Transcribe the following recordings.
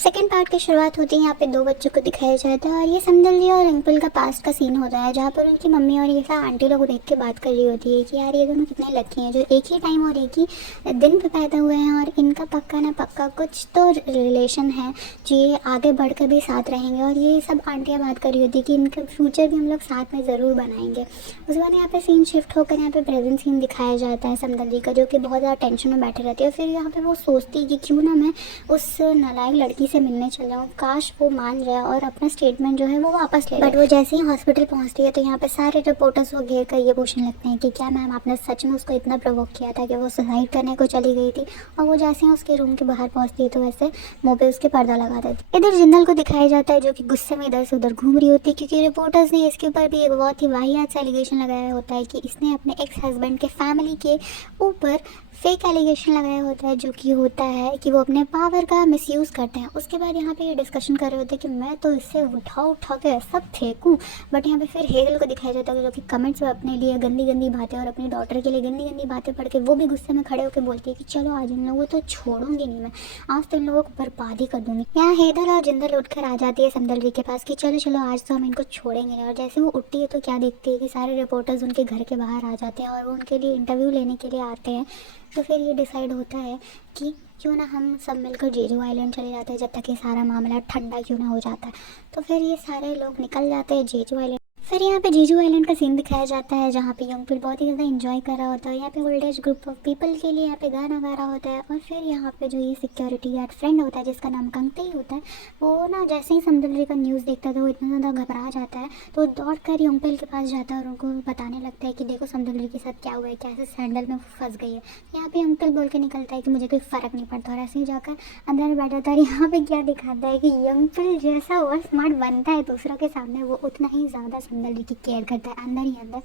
Second part की शुरुआत होती है, यहाँ पे दो बच्चों को दिखाया जाता है और ये समदल जी और अंकुल का पास्ट का सीन होता है, जहाँ पर उनकी मम्मी और ये सब आंटी लोग देख के बात कर रही होती है कि यार ये दोनों कितने लकी हैं जो एक ही टाइम और एक ही दिन पे पैदा हुए हैं और इनका पक्का ना पक्का कुछ तो रिलेशन है जो ये आगे बढ़ कर भी साथ रहेंगे। और ये सब आंटियाँ बात कर रही होती है कि इनका फ्यूचर भी हम लोग साथ में ज़रूर बनाएंगे। उसके बाद यहाँ पे सीन शिफ्ट होकर यहाँ पे प्रेजेंट सीन दिखाया जाता है समदल जी का, जो कि बहुत ज़्यादा टेंशन में बैठे रहती है। फिर यहाँ पे वो सोचती है कि क्यों ना मैं उस नालायक लड़की से मिलने चल जाऊँ, काश वो मान जाए और अपना स्टेटमेंट जो है वो वापस ले। बट वो जैसे ही हॉस्पिटल पहुँचती है तो यहाँ पे सारे रिपोर्टर्स वो घेर कर ये पूछने लगते हैं कि क्या मैम आपने सच में उसको इतना प्रोवोक किया था कि वो सुसाइड करने को चली गई थी। और वो जैसे ही उसके रूम के बाहर पहुँचती है तो वैसे मुँह पे उसके पर्दा लगा देती। इधर जिंदल को दिखाया जाता है जो कि गुस्से में इधर से उधर घूम रही होती है, क्योंकि रिपोर्टर्स ने इसके ऊपर भी एक बहुत ही वाहियात सा एलिगेशन लगाया होता है कि इसने अपने एक्स हस्बैंड के फैमिली के ऊपर फेक एलिगेशन लगाया होता है, जो कि होता है कि वो अपने पावर का मिसयूज़ करते हैं। उसके बाद यहाँ पे ये डिस्कशन कर रहे होते हैं कि मैं तो इससे उठा उठा के सब फेंकूँ। बट यहाँ पे फिर हेजल को दिखाया जाता है जो कि कमेंट्स में अपने लिए गंदी गंदी बातें और अपनी डॉटर के लिए गंदी गंदी बातें पढ़ के वो भी गुस्से में खड़े होकर बोलती है कि चलो आज इन लोगों तो छोड़ूंगी नहीं मैं, आज तो इन लोगों को बर्बाद ही कर दूंगी। यहाँ हेदर और जिंदल उठकर आ जाती है समदल जी के पास कि चलो चलो आज तो हम इनको छोड़ेंगे नहीं। और जैसे वो उठती है तो क्या देखती है कि सारे रिपोर्टर्स उनके घर के बाहर आ जाते हैं और वो उनके लिए इंटरव्यू लेने के लिए आते हैं। तो फिर ये डिसाइड होता है कि क्यों ना हम सब मिलकर जेजू आइलैंड चले जाते हैं जब तक ये सारा मामला ठंडा क्यों ना हो जाता है। तो फिर ये सारे लोग निकल जाते हैं जेजू आइलैंड। फिर यहाँ पे जीजू आइलैंड का सीन दिखाया जाता है जहाँ पे यंगफिल बहुत ही ज़्यादा एंजॉय कर रहा होता है। यहाँ पे old age group of people के लिए यहाँ पे गाना गा रहा होता है। और फिर यहाँ पे जो ये सिक्योरिटी गार्ड फ्रेंड होता है जिसका नाम कंगते होता है, वो ना जैसे ही समदल का न्यूज़ देखता है तो वो इतना ज़्यादा घबरा जाता है तो दौड़ कर यंगफिल के पास जाता है और उनको बताने लगता है कि देखो समदल के साथ क्या हुआ है, कैसे सैंडल में फंस गई है। यहाँ पे अंकल बोल के निकलता है कि मुझे कोई फ़र्क नहीं पड़ता और ऐसे ही जाकर अंदर बैठ जाता है। यहाँ पे क्या दिखाता है कि यंगफिल जैसा और स्मार्ट बनता है दूसरों के सामने, वो उतना ही ज़्यादा समदल की केयर करता है अंदर ही अंदर।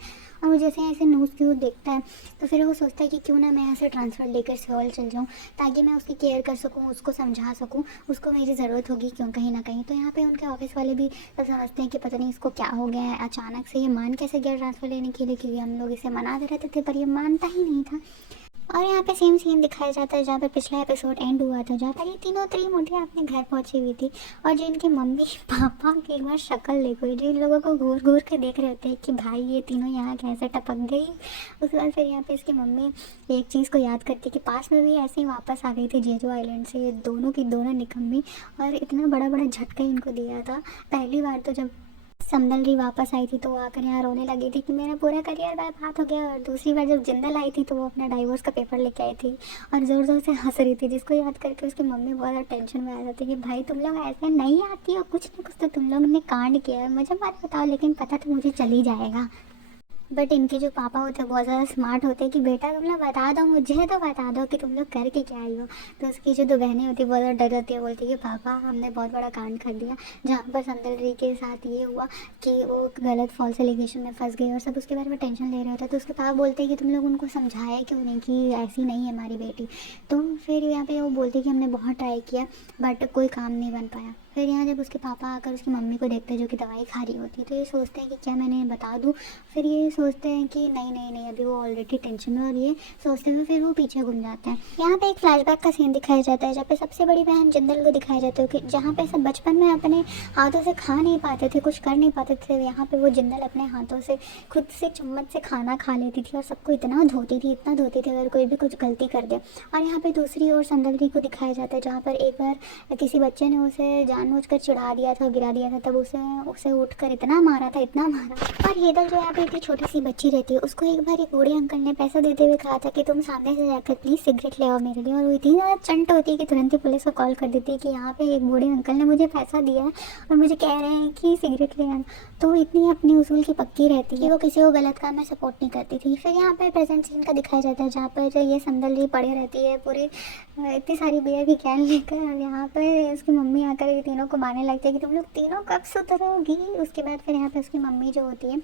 और वो जैसे ऐसे न्यूज़ क्यों देखता है तो फिर वो सोचता है कि क्यों ना मैं यहाँ से ट्रांसफ़र लेकर सियोल चल जाऊँ ताकि मैं उसकी केयर कर सकूँ, उसको समझा सकूँ, उसको मेरी ज़रूरत होगी क्यों कहीं ना कहीं। तो यहाँ पे उनके ऑफिस वाले भी समझते हैं कि पता नहीं इसको क्या हो गया है, अचानक से ये मान कैसे गया ट्रांसफ़र लेने के लिए, क्योंकि हम लोग इसे मना दे रहते थे पर ये मानता ही नहीं था। और यहाँ पे सेम सीन दिखाया जाता है जहाँ पे पिछला एपिसोड एंड हुआ था, जहाँ पर ये तीनों त्रिमुंडियाँ अपने घर पहुँची हुई थी और जो इनके मम्मी पापा की एक बार शक्ल देखो, जो इन लोगों को घूर घूर के देख रहे होते हैं कि भाई ये तीनों यहाँ कैसे टपक गई। उसके बाद फिर यहाँ पे इसकी मम्मी एक चीज़ को याद करती है कि पास में भी ऐसे ही वापस आ गई थी जेजू आइलैंड से, ये दोनों की दोनों निकम्मी, और इतना बड़ा बड़ा झटका इनको दिया था। पहली बार तो जब समदल जी वापस आई थी तो वो आकर यहाँ रोने लगी थी कि मेरा पूरा करियर बर्बाद हो गया। और दूसरी बार जब जिंदल आई थी तो वो अपना डाइवोर्स का पेपर लेके आई थी और ज़ोर ज़ोर से हंस रही थी, जिसको याद करके उसकी मम्मी बहुत ज़्यादा टेंशन में आ जाती कि भाई तुम लोग ऐसे नहीं आती हो, कुछ ना कुछ तो तुम लोग ने कांड किया है, मुझे बात बताओ, लेकिन पता तो मुझे चल ही जाएगा। बट इनके जो पापा होते हैं बहुत ज़्यादा स्मार्ट होते हैं कि बेटा तुम लोग बता दो, मुझे तो बता दो कि तुम लोग करके क्या आई हो। तो उसकी जो दो बहनें होती है बहुत ज़्यादा डर जाती है, बोलती है कि पापा हमने बहुत बड़ा कांड कर दिया, जहाँ पर समदल के साथ ये हुआ कि वो गलत फॉल्स एलिगेशन में फंस गई और सब उसके बारे में टेंशन ले रहे होते हैं। तो उसके पापा बोलते हैं कि तुम लोग उनको समझाए क्यों नहीं कि ऐसी नहीं है हमारी बेटी। तो फिर यहाँ पे वो बोलती है कि हमने बहुत ट्राई किया बट कोई काम नहीं बन पाया। फिर यहाँ जब उसके पापा आकर उसकी मम्मी को देखते हैं जो कि दवाई खा रही होती है तो ये सोचते हैं कि क्या मैंने बता दूँ। फिर ये सोचते हैं कि नहीं नहीं नहीं, अभी वो ऑलरेडी टेंशन में, और ये सोचते हुए फिर वो पीछे घूम जाते हैं। यहाँ पे एक फ्लैशबैक का सीन दिखाया जाता है जहाँ पे सबसे बड़ी बहन जिंदल को दिखाया जाता है कि जहाँ पे सब बचपन में अपने हाथों से खा नहीं पाते थे, कुछ कर नहीं पाते थे, यहाँ पे वो जिंदल अपने हाथों से खुद से चम्मच से खाना खा लेती थी और सबको इतना धोती थी इतना धोती थी अगर कोई भी कुछ गलती कर दे। और यहाँ पे दूसरी ओर समदल को दिखाया जाता है जहाँ पर एक बार किसी बच्चे ने उसे जानबूझकर चिढ़ा दिया था, गिरा दिया था, तब उसे उठकर इतना मारा था इतना मारा। और हेदर जो यहाँ पे इतनी छोटी सी बच्ची रहती है उसको एक बार एक बूढ़े अंकल ने पैसा देते हुए कहा था कि तुम सामने से जाकर प्लीज़ सिगरेट ले आओ मेरे लिए, और वो इतनी ज़्यादा चंट होती है कि तुरंत ही पुलिस को कॉल कर देती है कि यहाँ पे एक बूढ़े अंकल ने मुझे पैसा दिया है और मुझे कह रहे हैं कि सिगरेट ले आना। तो इतनी अपनी उसूल की पक्की रहती है कि वो किसी को गलत काम में सपोर्ट नहीं करती थी। फिर यहाँ पर प्रेजेंट सीन का दिखाया जाता है जहाँ पर ये समदल पड़े रहती है पूरी इतनी सारी बियर की कैन लेकर, और यहाँ पर उसकी मम्मी आकर तीनों को मारने लगते हैं कि तुम लोग तीनों कब सुधरोगी। उसके बाद फिर यहाँ पे उसकी मम्मी जो होती है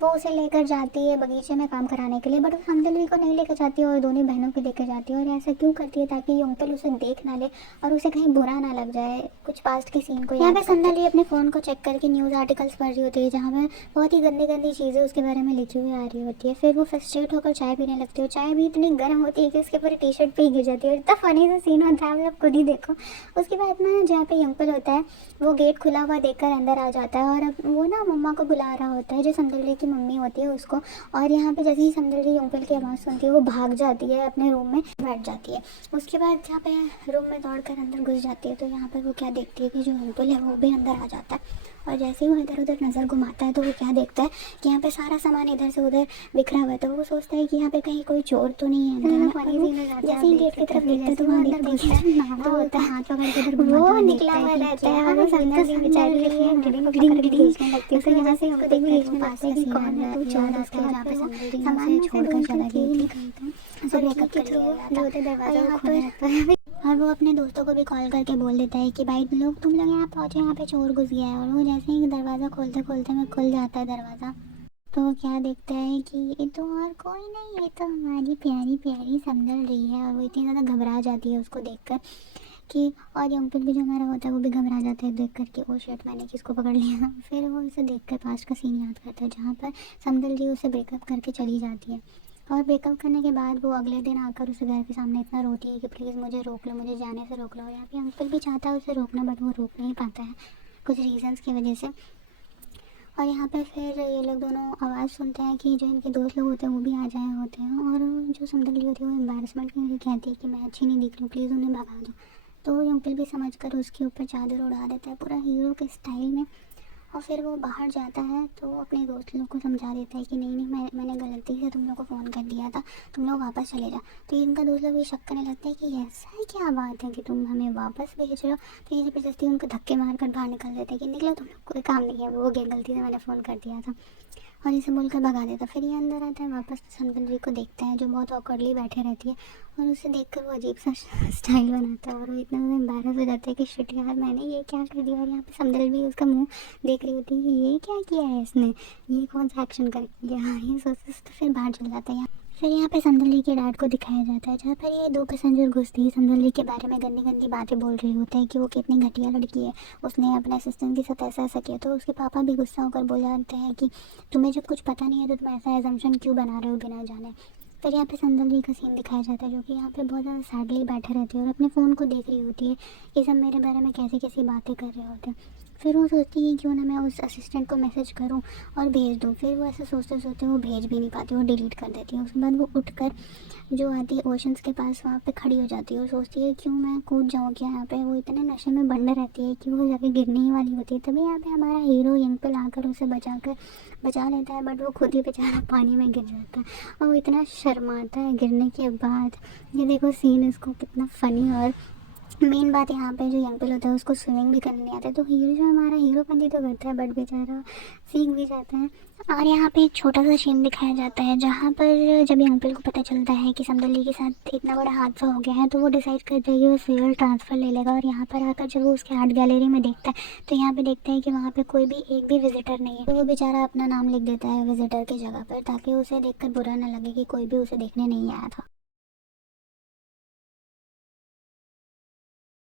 वो उसे लेकर जाती है बगीचे में काम कराने के लिए, बट वो समदलवी को नहीं लेकर जाती है और दोनों बहनों को लेकर जाती है। और ऐसा क्यों करती है? ताकि ये अंकल उसे देख ना ले और उसे कहीं बुरा ना लग जाए, कुछ पास्ट के सीन को। यहाँ पे समदलवी अपने फ़ोन को चेक करके न्यूज़ आर्टिकल्स पढ़ रही होती है जहाँ पे बहुत ही गंदी गंदी चीज़ें उसके बारे में लिखी हुई आ रही होती है। फिर वो फ्रस्ट्रेट होकर चाय पीने लगती है। चाय भी इतनी गर्म होती है कि उसके पूरी टी शर्ट पे ही गिर जाती है। इतना फनी सा सीन होता है, आप लोग खुद ही देखो। उसके बाद ना जहाँ पे अंकल होता है वो गेट खुला हुआ देखकर अंदर आ जाता है और अब वो ना मम्मा को बुला रहा होता है, जो समदलवी की मम्मी होती है उसको। और यहाँ पे जैसे ही समदलवी अंकल की आवाज़ सुनती है वो भाग जाती है, अपने रूम में बैठ जाती है। उसके बाद जहाँ पे रूम में दौड़कर अंदर घुस जाती है तो यहाँ पे वो क्या देखती है कि जो अंकल है वो भी अंदर आ जाता है। और जैसे ही वो इधर उधर नज़र घुमाता है तो वो क्या देखता है कि यहाँ पे सारा सामान इधर से उधर बिखरा हुआ है। तो वो सोचता है कि यहाँ पे कहीं कोई चोर तो नहीं है अंदर। जैसे ही गेट की तरफ देखता है तो वहाँ देखता है तो होता है हाथ पकड़ के इधर वो निकला हुआ रहता है और समदलवी बेचारी खींचने लगती है। फिर यहाँ से उसको देखने पास में कौन है, तो चोर उसके जहाँ पे समदलवी सामान छोड़कर चला गई थी। उसे ब्रेकअप कर लिया था। दरवाजा खोलने लगता है और वो अपने दोस्तों को भी कॉल करके बोल देता है कि भाई लोग तुम लोग यहाँ पहुँचे, यहाँ पे चोर घुस गया है। और वो जैसे ही दरवाज़ा खोलते खोलते में खुल जाता है दरवाज़ा, तो वो क्या देखता है कि ये तो और कोई नहीं, ये तो हमारी प्यारी प्यारी समदलवी है। और वो इतनी ज़्यादा घबरा जाती है उसको देखकर कि, और ये अंकल भी जो हमारा होता है वो भी घबरा जाता है देख कर के ओ शिट मैंने किसको पकड़ लिया। फिर वो इसे देख कर पास्ट का सीन याद करता है जहाँ पर समदलवी उसे ब्रेकअप करके चली जाती है। और ब्रेकअप करने के बाद वो अगले दिन आकर उसे घर के सामने इतना रोती है कि प्लीज़ मुझे रोक लो, मुझे जाने से रोक लो। और यहाँ पे अंकल भी चाहता है उसे रोकना बट वो रोक नहीं पाता है कुछ रीजंस की वजह से। और यहाँ पे फिर ये लोग दोनों आवाज़ सुनते हैं कि जो इनके दोस्त लोग होते हैं वो भी आ जाए होते हैं। और जो समदलवी होती है वो एम्बैरसमेंट के लिए कहती है कि मैं अच्छी नहीं दिख रही हूँ, प्लीज़ उन्हें भगा दो। तो अंकल भी समझ कर उसके ऊपर चादर उड़ा देता है पूरा हीरो के स्टाइल में। और फिर वो बाहर जाता है तो अपने दोस्त लोग को समझा देता है कि नहीं मैंने गलती से तुम लोग को फ़ोन कर दिया था, तुम लोग वापस चले जाओ। तो इनका दोस्त लोग ये शक करने लगता है कि ऐसा क्या बात है कि तुम हमें वापस भेज रहे हो। तो ये ज़बरदस्ती उनको धक्के मार कर बाहर निकल देते हैं कि निकलो तुम लोग, कोई काम नहीं है, वो हो गया, गलती से मैंने फ़ोन कर दिया था। और इसे बोलकर भगा देता। फिर ये अंदर आता है वापस, समदलवी को देखता है जो बहुत ऑकवर्डली बैठे रहती है और उसे देखकर वो अजीब सा स्टाइल बनाता है। और वो इतना ज़्यादा एम्बैरस हो जाता है कि शिट यार मैंने ये क्या कर दिया। और यहाँ पे समदलवी उसका मुंह देख रही होती है कि ये क्या किया है इसने, ये कौन सा एक्शन कर दिया, ये सोचते तो फिर बाहर चल जाता है। फिर यहाँ पे समदलवी के डैड को दिखाया जाता है जहाँ पर ये दो पैसेंजर घुसती है समदलवी के बारे में गंदी गंदी बातें बोल रही होते हैं कि वो कितनी घटिया लड़की है, उसने अपने असिस्टेंट के साथ ऐसा ऐसा किया। तो उसके पापा भी गुस्सा होकर बोल जाते हैं कि तुम्हें जब कुछ पता नहीं है तो तुम ऐसा एजम्पशन क्यों बना रहे हो बिना जाने। फिर यहाँ पे समदलवी का सीन दिखाया जाता है जो कि यहाँ पे बहुत ज़्यादा सैडली बैठे रहती है और अपने फ़ोन को देख रही होती है कि सब मेरे बारे में कैसी कैसी बातें कर रहे होते हैं। फिर वो सोचती है क्यों ना मैं उस असिस्टेंट को मैसेज करूं और भेज दूं। फिर वो ऐसे सोचते सोचते वो भेज भी नहीं पाती, वो डिलीट कर देती है। उसके बाद वो उठकर जो आती है ओशंस के पास वहाँ पे खड़ी हो जाती है और सोचती है क्यों मैं कूद जाऊँ क्या यहाँ पे। वो इतने नशे में बंद रहती है कि वो जाके गिरने ही वाली होती है। तभी यहाँ पे हमारा हीरो यंग पे लाकर उसे बचा लेता है, बट वो खुद ही बेचारा पानी में गिर जाता है और वो इतना शर्माता है गिरने के बाद। ये देखो सीन इसको कितना फ़नी। और मेन बात यहाँ पे जो यंग पिल होता है उसको स्विमिंग भी करने नहीं आता है, तो हीरो जो हमारा हीरोपंती तो करता है बट बेचारा सीख भी जाता है। और यहाँ पे एक छोटा सा सीन दिखाया जाता है जहाँ पर जब यंग पिल को पता चलता है कि समदलवी के साथ इतना बड़ा हादसा हो गया है तो वो डिसाइड करता है कि वो फ्यूल ट्रांसफ़र ले लेगा। और यहाँ पर आकर जब वो उसके आर्ट गैलरी में देखता है तो यहाँ पे देखता है कि वहाँ पे कोई भी एक भी विजिटर नहीं है। तो वो बेचारा अपना नाम लिख देता है विजिटर की जगह पर ताकि उसे देखकर बुरा ना लगे कि कोई भी उसे देखने नहीं आया था।